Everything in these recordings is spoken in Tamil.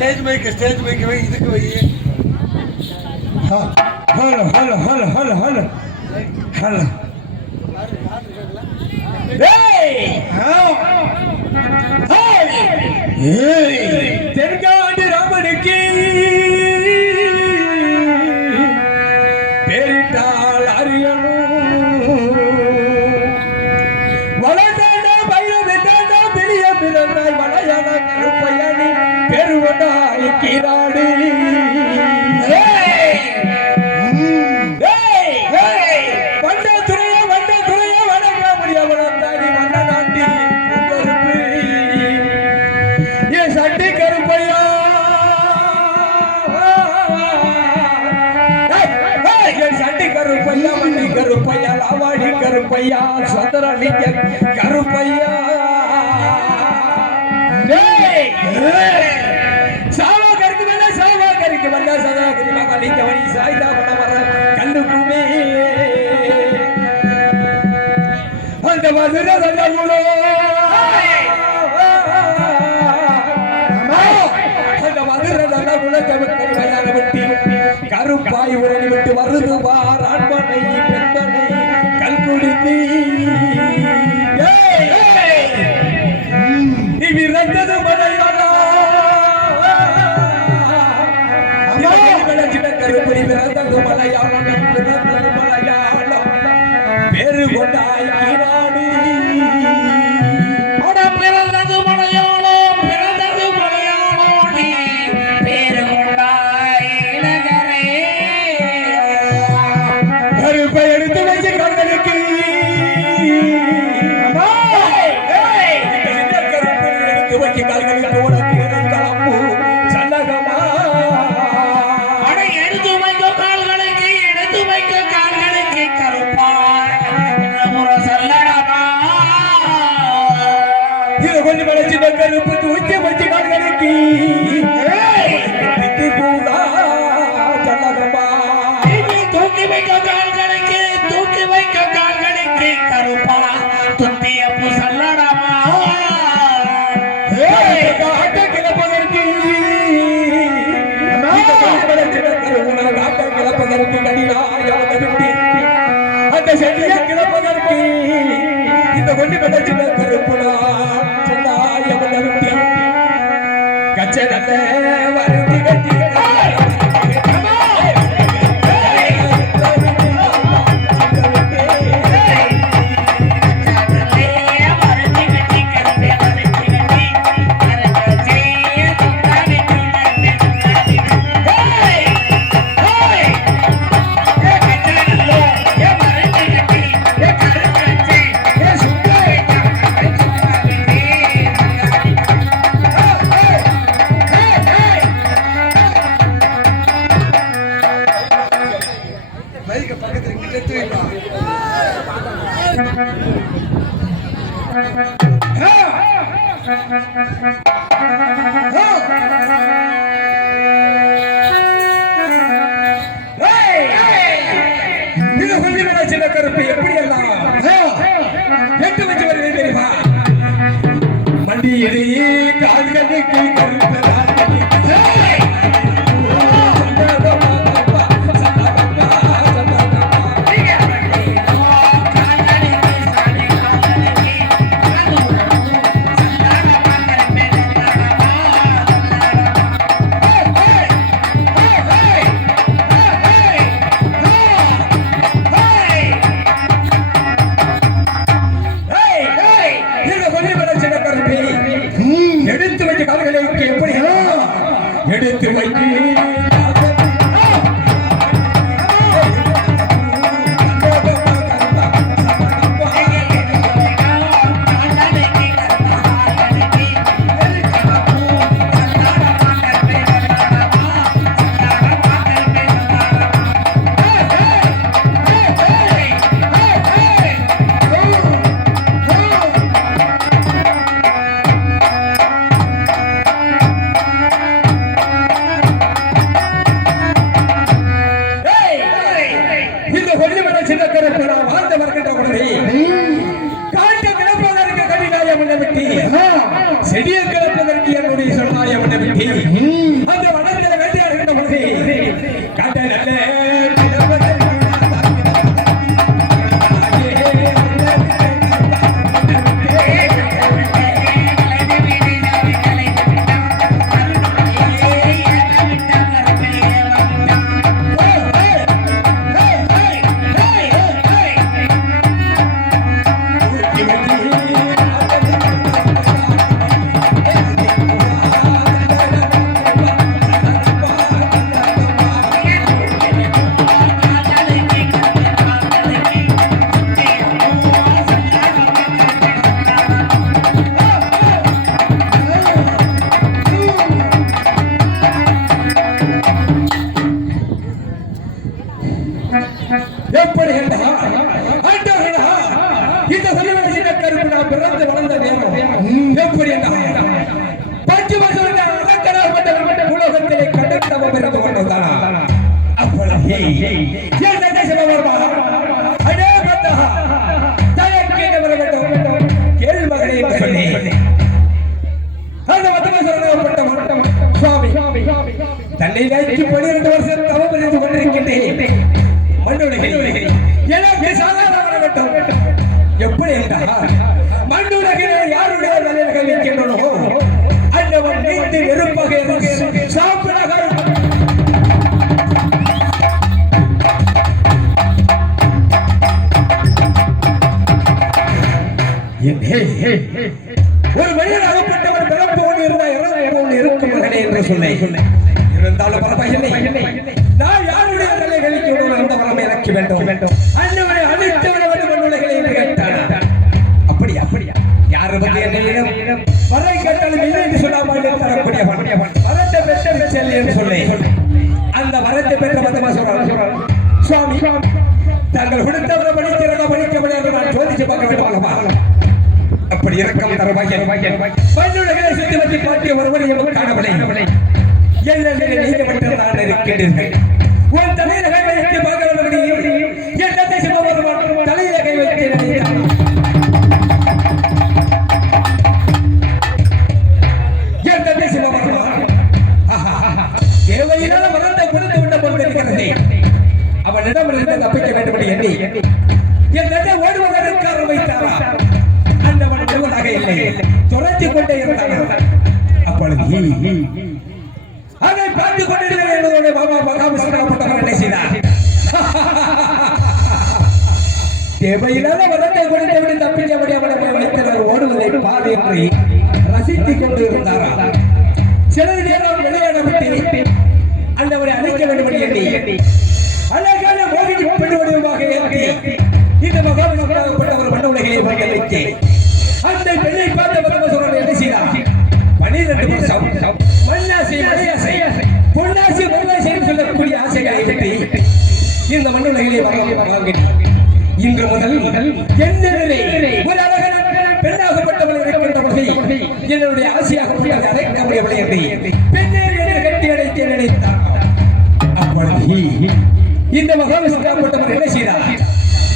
Estás de mi querido, y yo te voy a ir. Hola, hola, hola, hola, hola, hola. ¡Hola! Chandra நீங்க கருப்பையா. சாவா கருக்கு வந்தா சாவா கருக்கு வந்தா சந்திரா கரிமா நீங்க வழி சாய்தா கொண்ட இருப்பை எப்படி எல்லாம் எனக்கு சாதாரண வர வேண்டும். எப்படி என்றால் மண்ணுலகில் யாருடைய தலைவர்கள் இருக்கின்றனோ அந்தவன் நீட்டு சாப்பிடாக ஒரு மனிதன் அகப்பட்டவர் பிறப்போடு இருந்தால் இறப்போடு இருக்கும் மகனே என்று சொன்னேன். இருந்தாலும் பரவாயில்லை. சொன்னேன். அந்த வரத்தை பெற்ற பத்தமா சொல்றாங்க. சுவாமி தாங்கள் கொடுத்தவரை படிக்கிறதா படிக்க என்று நான் சோதிச்சு பார்க்க வேண்டும் அப்படி இறக்கம் தர தருவாய் மண்ணுலகிலே சுத்தி வச்சு பாட்டிய ஒருவர் எமக்கு காணவில்லை. என்ன நீங்க மட்டும் தான் இருக்கின்றீர்கள் உன் தமிழர்கள் அப்பொழுது அதை பார்த்து கொண்டிருக்கிற என்னுடைய மாமா மகாவிஷ்ணப்பட்டவர் என்ன செய்தார். தேவையில்லாத வரத்தை கொடுத்து விட்டு அவனை வைத்தவர் ஓடுவதை பாதி என்று ரசித்துக் கொண்டு இருந்தாரா சிறிது நேரம் விளையாட விட்டு அந்தவரை அழைக்க வேண்டும் எண்ணி. அழகான மோகினி பெண் வடிவமாக ஏற்றி இந்த மகாவிஷ்ணப்பட்டவர் மண்ண உலகிலே போய் இன்று முதல் முதல் ஒரு அழகான பெண்ணாகப்பட்டவள் இருக்கின்ற என்னுடைய அழைக்க முடியவில்லை என்று என்று கட்டி அடைத்து நினைத்தார் அப்பொழுது இந்த மகாவிஷ்ணாப்பட்டவர் என்ன செய்தார்?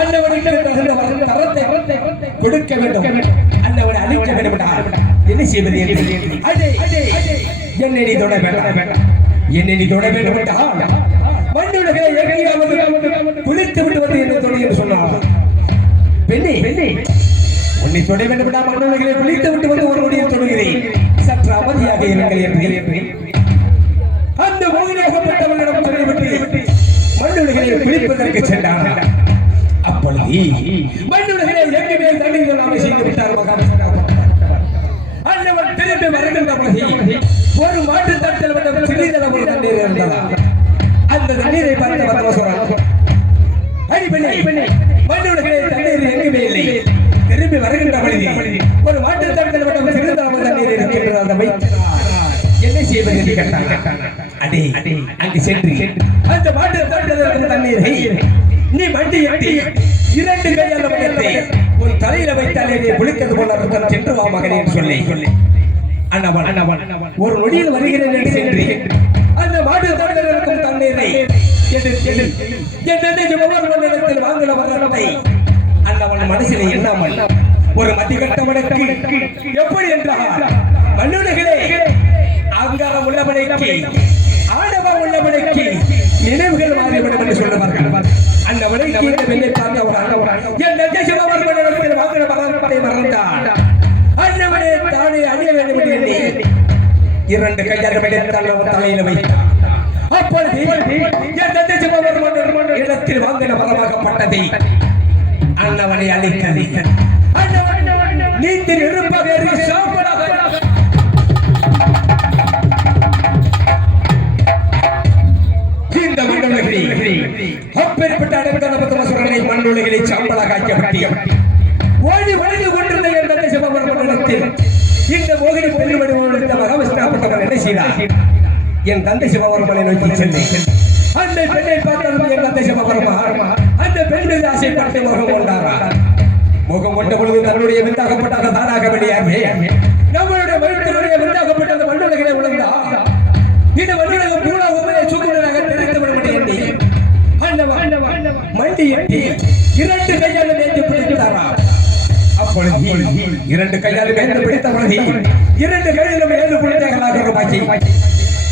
அன்னவனுக்கு தகுந்த தரத்தை கொடுக்க வேண்டும். அன்னவனை அழிக்க வேண்டும் என்ன செய்வது என்னை நீ தொட வேண்டாம். என்னை நீ தொட வேண்டும் என்றால் தொட வேண்டும் என்றால் மண்ணுலகிலே குளித்து விட்டு வந்து ஒரு நொடியில் தொடுகிறேன் சற்று அவதியாக இருங்கள் என்று அந்த மோகினியாகப்பட்டவர்களிடம் சொல்லிவிட்டு மண்ணுலகிலே குளிப்பதற்கு சென்றார் அப்பொழுது மண்ணுலகிலே எங்குமே தண்ணீர் இல்லாமல் செய்து விட்டார் மகாவிஷ்ணு திரும்பி வருகின்ற போது ஒரு மாட்டு தட்டில் வந்த சிறிதளவு தண்ணீர் இருந்ததா. அந்த தண்ணீரை பார்த்து வந்தவ சொல்றான் அடி மண்ணுலகிலே தண்ணீர் எங்குமே இல்லை. திரும்பி வருகின்ற பொழுது ஒரு மாட்டு தட்டில் வந்த சிறிதளவு தண்ணீர் இருக்கின்ற அந்த வைத்தியர் என்ன செய்வது என்று கேட்டாங்க அடே அங்கு சென்று. அந்த மாட்டு இருக்கிற தண்ணீரை நீ வண்டி எட்டி இரண்டு கையால் வைத்து உன் தலையில வைத்தாலே நீ குளிக்கிறது போல இருக்கும் சென்று வா மகனே என்று சொல்லி. சொல்லி அண்ணவன் அண்ணவன் ஒரு நொடியில் வருகிறேன் என்று சென்று அந்த மாட்டு தட்டில் இருக்கும் தண்ணீரை வாங்கின வரத்தை அவன் மனசிலே எண்ணாமல் ஒரு மதிகட்டவனுக்கு எப்படி என்றால் மண்ணுலகிலே அங்காரம் உள்ளவனைக்கு ஆடவம் உள்ளவனைக்கு நினைவுகள் மாறிவிடும் என்று சொல்லுவார்கள். அந்த வழிக்கு இந்த பெண்ணை பார்த்தவரான் என் நெஞ்சசிவமர்மனிடத்தில் வாங்கின பரம்பரை மறந்தான் அண்ணவனே தானே அணிய வேண்டும் என்று எண்ணி இரண்டு கையால் தன் தலையில வைத்தான். அப்பொழுது என் நெஞ்சசிவமர்மன் இடத்தில் வாங்கின வரமாகப்பட்டதை அண்ணவனை அழித்தது. அண்ணவன் நீத்தி நிருப்பவேறு சாம்பலாக இந்த மண்ணுலகில் அப்பேற்பட்ட மண்ணுலகிலே சாம்பலாக ஆக்கியப்பட்டிய ஓடி ஒழிந்து கொண்டிருந்த என் தந்தை சிவபெருமனிடத்தில் இந்த மோகினி என்ன செய்தார்? என் தந்தை சிவபெருமனை நோக்கி சென்றேன். அந்த பெண்ணை பார்த்ததும் என் தந்தை சிவபெருமா அந்த ஆசைப்பட்டு முகம் கொண்டாரா முகம் கொண்ட பொழுது தன்னுடைய வித்தாகப்பட்ட தானாக வெளியாமே நம்மளுடைய வயிற்றுடைய வித்தாகப்பட்ட அந்த மண்ணுலகிலே விழுந்தா இந்த மண்ணுலக பூலாகமே சுகுணராக தெரிவித்து விட எண்ணி மண்டி எட்டி இரண்டு கையால் நேற்று பிடித்தாரா? அப்பொழுது இரண்டு கையால் வேண்டு பிடித்த பொழுது இரண்டு கையிலும் ஏழு பிடித்தகளாக ரூபாய்க்கு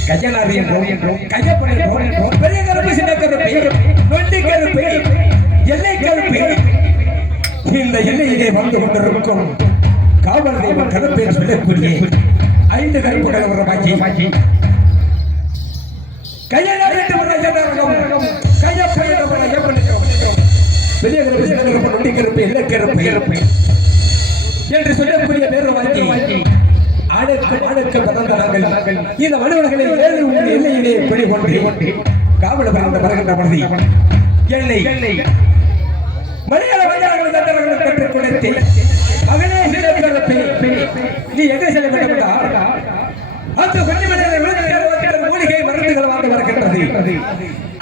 கஜனாரி என்றும் கையப்படி என்றும் பெரிய கருப்பு சின்ன கருப்பு நொண்டி கருப்பு எல்லை கருப்பு இந்த எல்லையிலே வந்து கொண்டிருக்கும் காவல் தெய்வ கருப்பேர் சொல்லக்கூடிய ஐந்து கருப்புகள் ரூபாய்க்கு கையனாரி பெரிய கருப்பு சின்ன கருப்பு நொண்டி கருப்பு கருப்பு என்று சொல்லக்கூடிய பேர் வாங்கி ஆளுக்கு ஆளுக்கு பிறந்த நாங்கள். இந்த மனிதர்களை ஏழு எல்லையிலே பிடி கொண்டு காவல எல்லை. மலையாள வந்தார்கள் தந்தவர்கள் பெற்றுக் கொடுத்து மகனே சிறப்பிறப்பி நீ எங்கே செல்ல அந்த கொல்லிமலையில விழுந்த மூலிகை மருந்துகள் வாழ்ந்து வருகின்றது.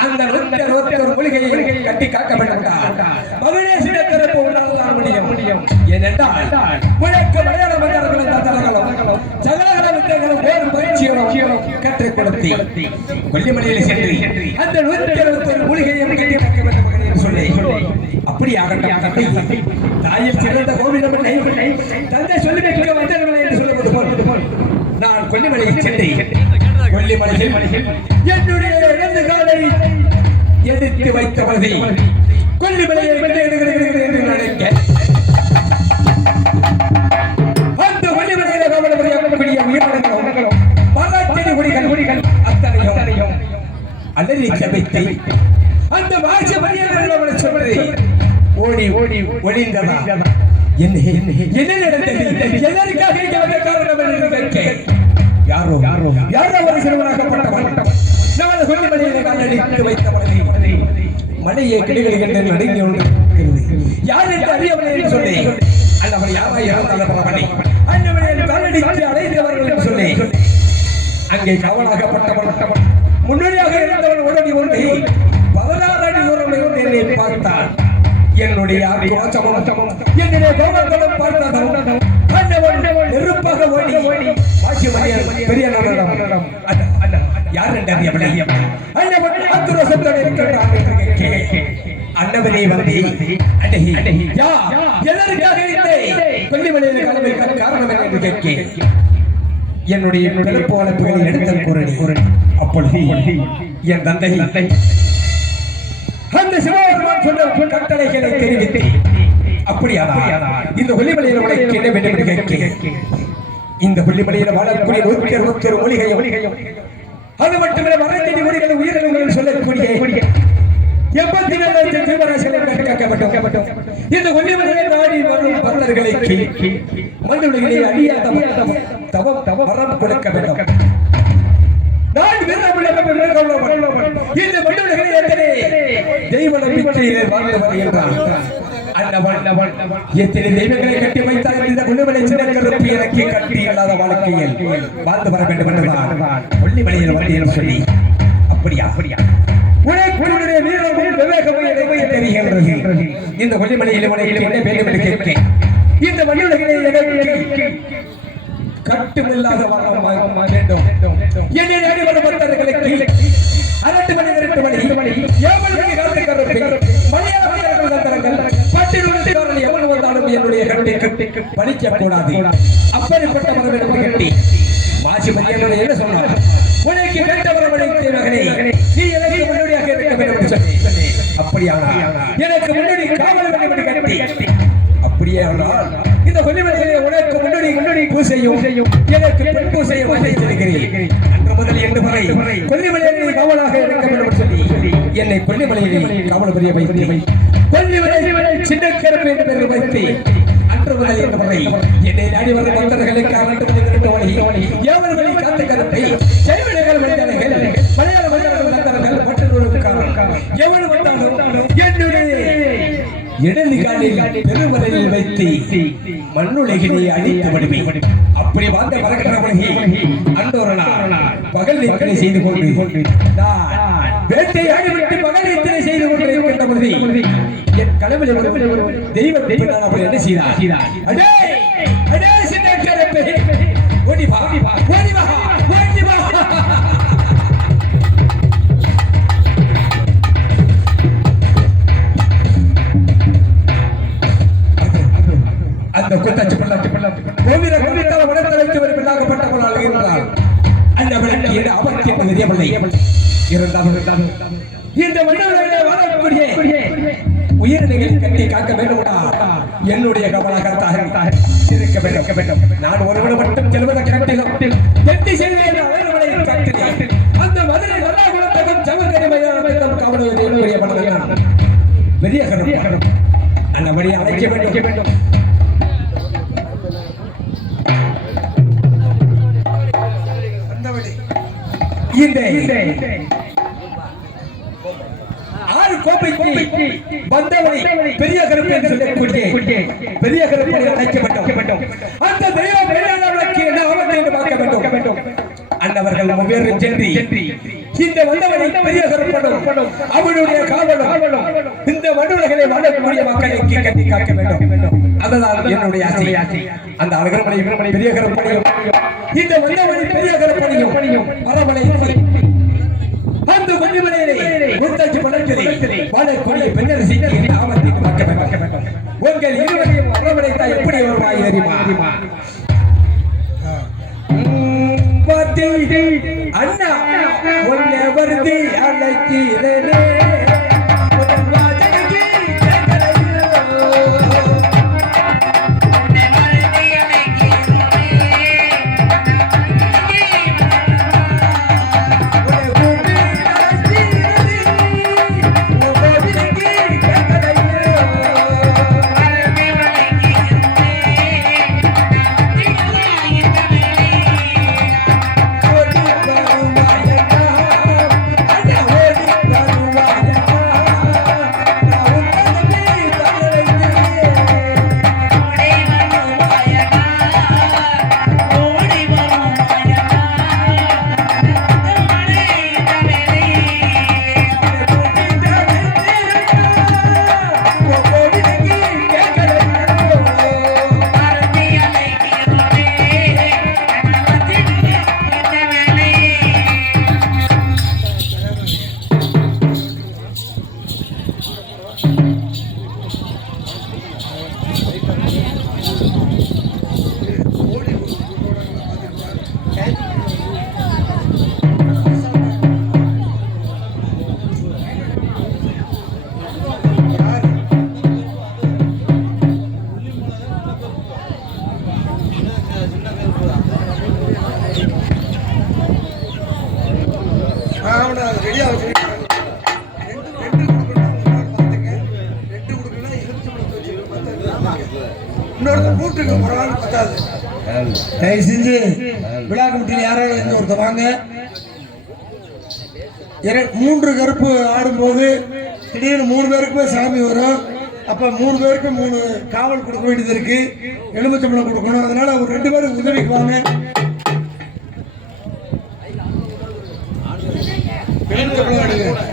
அந்த நூற்றி அறுபத்தி ஒரு மூலிகையை கட்டி காக்க வேண்டும் என்றால், மகனே சிறப்பிறப்பு உண்டால்தான் முடியும். ஏனென்றால் உனக்கு மலையாள வந்தார்கள் தந்தவர்களும் சகலகல வேறு பயிற்சிகளும் கற்றுக் கொடுத்து கொல்லிமலையில் சென்று அந்த நூற்றி அறுபத்தி ஒரு மூலிகையை கட்டி வைக்க வேண்டும் மகனே என்று சொல்லி. அப்படி ஆகட்டும் தாயில் சிறந்த இல்லை தந்தை சொல்லி வைக்க வந்தவர்களை என்று சொல்லுவது போல். நான் கொல்லிமலையில் சென்றேன். கொல்லிமலையில் என்னுடைய இடது காலை எடுத்து வைத்த பொழுது கொல்லிமலையை வென்று எடுக்கிறது என்று அலறி சமைத்து அந்த மரியாதை அவளை சொல்றது ஓடி ஓடி ஒளிந்ததா என்ன என்ன நடந்தது? எதற்காக வந்த காரணம் என்று கேட்க யாரோ யாரோ யாரோ ஒரு சிறுவனாக்கப்பட்டவன் நமது சொல்லி மலையை காலடித்து வைத்தவனை மலையை கிடுகள் என்று நடுங்கி யார் என்று அறியவில்லை என்று சொல்லி அந்தவன் யாராய் இறந்தாலும் பரவாயில்லை. அந்தவனை காலடித்து அழைத்தவர்கள் என்று சொல்லி அங்கே காவலாகப்பட்டவன் என்னுடைய ஆக்ரோஷமும் என்னுடைய கோபங்களும் பார்த்ததும் நெருப்பாக ஓடி வாசி பெரிய நபரிடம் யார் ரெண்டாவது அறியவில்லை அண்ணவன் அத்துரோசத்தோடு இருக்கின்றான் என்று அண்ணவனே வந்து அடகி யா எதற்காக இல்லை கொல்லிமலையில் கலவை காரணம் என்று கேட்க என்னுடைய பிறப்பு வளர்ப்புகளை எடுத்தல் குரணி. அப்பொழுது என் தந்தை அந்த சிவா சொன்ன கட்டளைகளை தெரிவித்து. அப்படியானால் இந்த கொல்லிமலையில் உனக்கு என்ன வேண்டும் என்று கேட்க இந்த கொல்லிமலையில் வாழக்கூடிய நூற்றி அறுபத்தி ஒரு மொழிகையும் அது மட்டுமல்ல மரத்தடி மொழிகளை உயிரினங்கள் சொல்லக்கூடிய எண்பத்தி நாலு லட்சம் ஜீவராசிகளை காக்கப்பட்டோம் இந்த கொல்லிமலையை நாடி வரும் பக்தர்களை மண்ணுலகிலே அழியாத தவம் தவம் வரம் கொடுக்க வேண்டும். இந்த தெய்வ நம்பிக்கையிலே வாழ்ந்து வருகின்றான் எத்தனை தெய்வங்களை கட்டி வைத்தால் இந்த எனக்கு கட்டி இல்லாத வாழ்க்கையில் வாழ்ந்து வர வேண்டும் என்றுதான் கொல்லிமலையில் வந்தேன் சொல்லி அப்படியா அப்படியா வீரமும் விவேகமும் தெரிகின்றது இந்த கொல்லிமலையில் உனக்கு என்ன வேண்டும் என்று இந்த எனக்கு கட்டுமில்லாத வேண்டும். என்னை நாடி வரும் பக்தர்களுக்கு அரட்டு வந்தாலும் என்னுடைய கட்டை கட்டி பழிக்க கூடாது அப்படிப்பட்ட மரபெடுப்பு கட்டி மாசி மதியான என்ன சொன்னார்? உனக்கு கேட்ட வரவழைத்து மகனே நீ எனக்கு முன்னோடியாக இருக்க வேண்டும் அப்படியானால் எனக்கு அப்படியே ஆனால் உனக்கு முன்னாடி பூசையும் எனக்கு பெண் பூசையும் அன்று முதல் என்று வரை காவலாக இருக்க வேண்டும் சொல்லி என்னை கொல்லிமலையிலே காவல் புரிய வைத்து கொல்லிமலை சின்ன கருப்பு என்று பெயர் வைத்து அன்று முதல் என்று வரை என்னை நாடி வரும் பக்தர்களுக்கு வழி ஏவல் வழி காத்த கருப்பை செய்வனைகள் மலையாள மலையாள வந்தார்கள் மற்றொரு எவன் வந்தாலும் என்னுடைய இடது காலில் பெருமலையில் வைத்து மண்ணுலகினை அழித்து விடுவேன் அப்படி வந்த மரகடவழகி அந்த ஒரு நாள் பகல் நித்தனை செய்து கொண்டு. வேட்டையாடி விட்டு பகல் நித்தனை செய்து கொண்டிருக்கின்ற பொழுது என் கடவுளை ஒரு தெய்வத்தை நான் அப்படி என்ன செய்தார்? அடே அடே சின்ன அவருக்கு இருந்தாலும் இந்த மண்டலத்திலே வாழக்கூடிய கட்டி காக்க வேண்டும்டா. என்னுடைய கவனகர்த்தாக இருக்க வேண்டும். வேண்டும் நான் ஒருவனை மட்டும் செல்வதை கட்டிலும் எட்டி செய்வேன் அவர்களை அந்த மதுரை நல்லா கவனம் என்னுடைய மனதில் பெரிய கரம் அந்தபடி அழைக்க வேண்டும். காவலும் அவனுடைய காவலும் இந்த மனுலகளை வாழக்கூடிய மக்களுக்கு கட்டி காக்க வேண்டும். அதுதான் என்னுடைய ஆசை. அந்த அழகரமனை பெரிய கரப்பணியும் இந்த வந்தவனை பெரிய கரப்பணியும் மரமலை அந்த மணிமலையிலே முத்தச்சு படத்திலே வாழக்கூடிய பெண்ணரசிக்கு ஆபத்தை பார்க்க வேண்டும் உங்கள் இருவரையும் அரவணைத்தால் எப்படி வருவாய் தெரியுமா? ಬರ್ದಿ ಅಲಕ್ಕಿ ರೆ மூன்று கருப்பு ஆடும்போது திடீர்னு மூணு பேருக்குமே சாமி வரும். அப்போ மூணு பேருக்கு மூணு காவல் கொடுக்க வேண்டியது இருக்கு. எலுமிச்சம்பழம் கொடுக்கணும். அதனால ஒரு ரெண்டு பேரும் உதவிக்கு வாங்க. எலுமிச்சம்பழம்